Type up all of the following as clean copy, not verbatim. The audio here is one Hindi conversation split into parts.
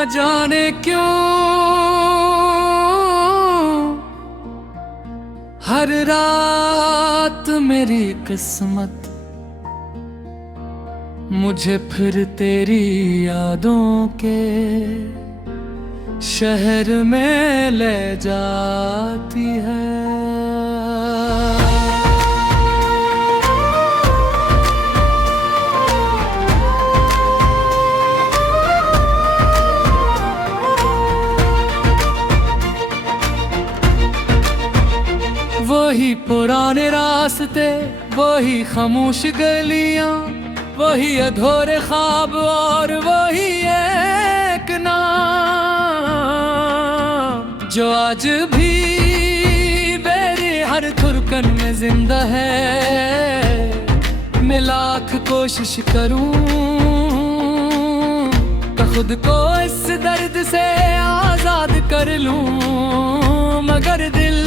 न जाने क्यों हर रात मेरी किस्मत मुझे फिर तेरी यादों के शहर में ले जाती है। वही पुराने रास्ते, वही खामोश गलियां, वही अधूरे ख्वाब और वही एक नाम जो आज भी मेरी हर धड़कन में जिंदा है। मैं लाख कोशिश करूं तो खुद को इस दर्द से आजाद कर लूं, मगर दिल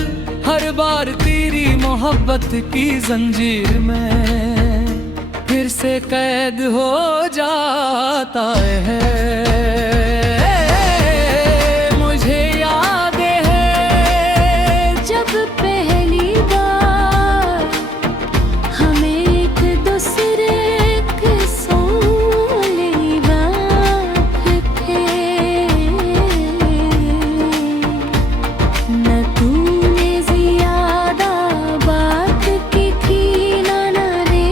हर बार तेरी मोहब्बत की जंजीर में फिर से कैद हो जाता है। मुझे याद है जब पहली बार हमें एक दूसरे के सोने बात थे, न तूने ज्यादा बात की थी न रे,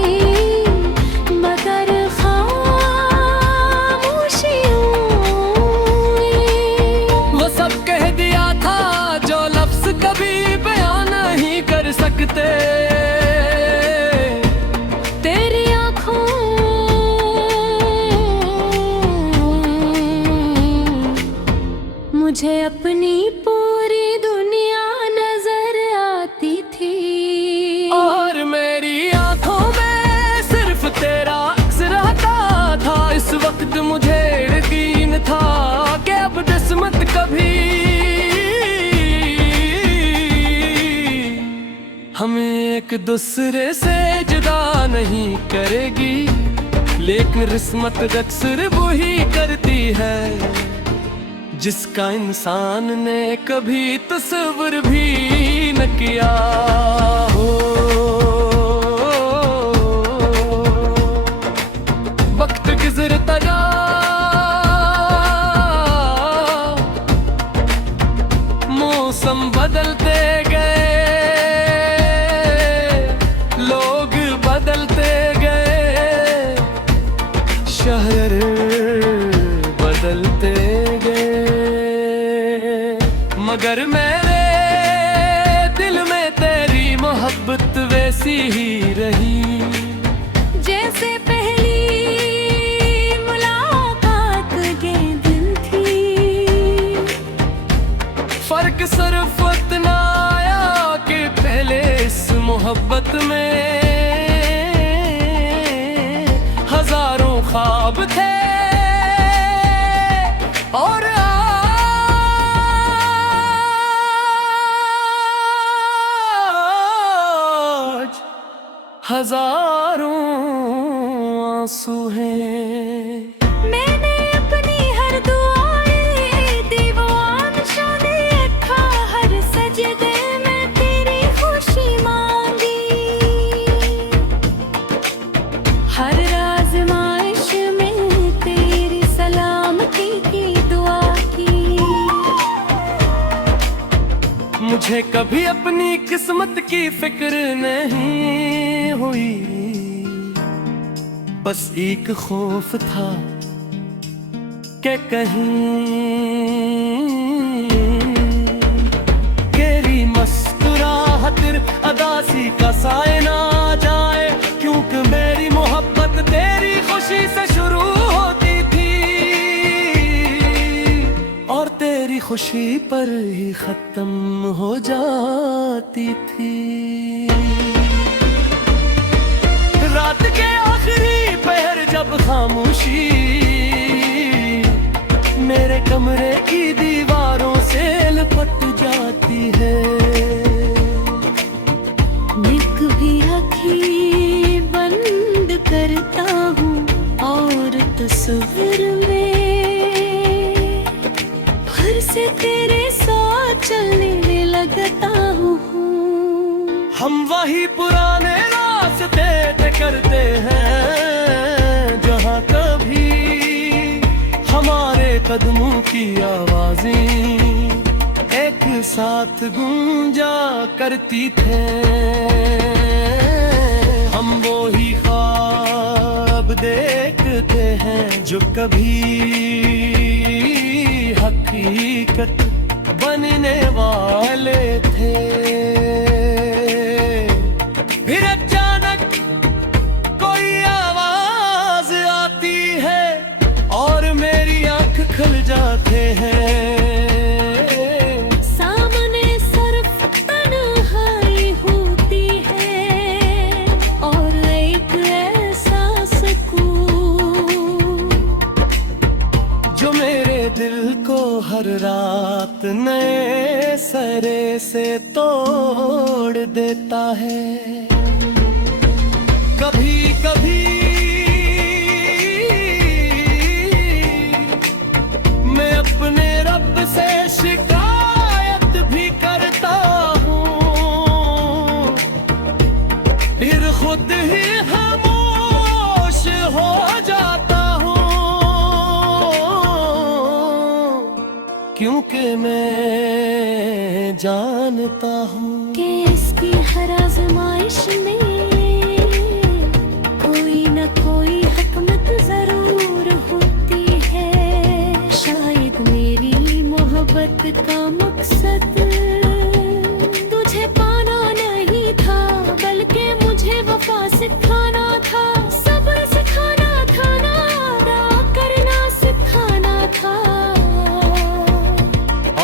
मगर खामोशियों वो सब कह दिया था जो लफ्ज कभी बयान नहीं कर सकते। तेरी आँखों मुझे अपनी पूरी दुनिया नजर आती थी, और मेरी आंखों में सिर्फ तेरा अक्स रहता था। इस वक्त मुझे यकीन था कि अब किस्मत कभी हमें एक दूसरे से जुदा नहीं करेगी, लेकिन किस्मत अक्सर वही करती है जिसका इंसान ने कभी तस्वीर भी न किया हो। वक्त गुजरता जा, मौसम बदलते गए, लोग बदलते गए, शहर बदलते गए, मगर मेरे दिल में तेरी मोहब्बत वैसी ही रही जैसे पहली मुलाकात के दिन थी। फर्क सिर्फ इतना आया कि पहले इस मोहब्बत में हजारों ख्वाब थे, और आज हजारों आंसू हैं। मैंने अपनी हर दुआएं दीवान शाने रखा, हर सजदे में तेरी खुशी मांगी, हर आज़माइश में तेरी सलामती की दुआ की। मुझे कभी अपनी किस्मत की फिक्र नहीं हुई, बस एक खौफ था कि कहीं तेरी मुस्कुराहट अदासी का साए ना जाए, क्योंकि मेरी मोहब्बत तेरी खुशी से शुरू होती थी और तेरी खुशी पर ही खत्म हो जाती थी। रात के आखिरी पहर जब खामोशी मेरे कमरे की दीवारों से लिपट जाती है, एक भी आँखें बंद करता हूँ और तस्वीर में जैसे तेरे साथ चलने लगता हूँ। हम वही पुराने रास्ते तय करते हैं जहाँ कभी हमारे कदमों की आवाजें एक साथ गूंजा करती थे। हम वो ही ख्वाब देखते हैं जो कभी हकीकत बनने वाले थे। फिर अचानक कोई आवाज आती है और मेरी आंख खुल जाते हैं। सामने सिर्फ तन्हाई होती है और एक ऐसा सुकून जो मेरे दिल को हर रात नए सिरे से तोड़ देता है। कभी कभी मैं अपने रब से शिकायत भी करता हूँ, फिर खुद ही खामोश हो जाता हूँ, क्योंकि मैं जानता हूँ कि इसकी हर आजमाइश में कोई न कोई हिकमत जरूर होती है। शायद मेरी मोहब्बत का मकसद तुझे पाना नहीं था, बल्कि मुझे वफा सिखाना था, सब्र सिखाना था, नारा करना सिखाना था,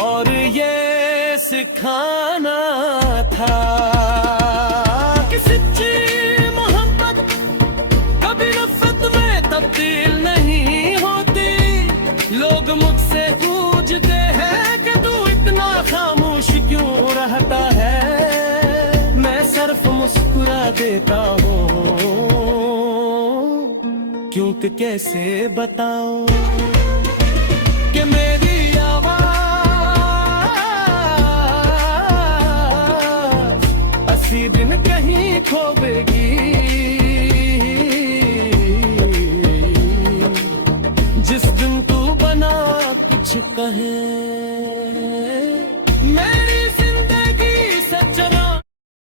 और ये सिखाना था कि सच्ची मोहब्बत कभी नफरत में तब्दील नहीं होती। लोग मुझसे पूछते हैं कि तू इतना खामोश क्यों रहता है, मैं सिर्फ मुस्कुरा देता हूँ, क्योंकि कैसे बताऊं कि मेरी आवाज किसी दिन कहीं खोवेगी। जिस दिन तू बना कुछ कहे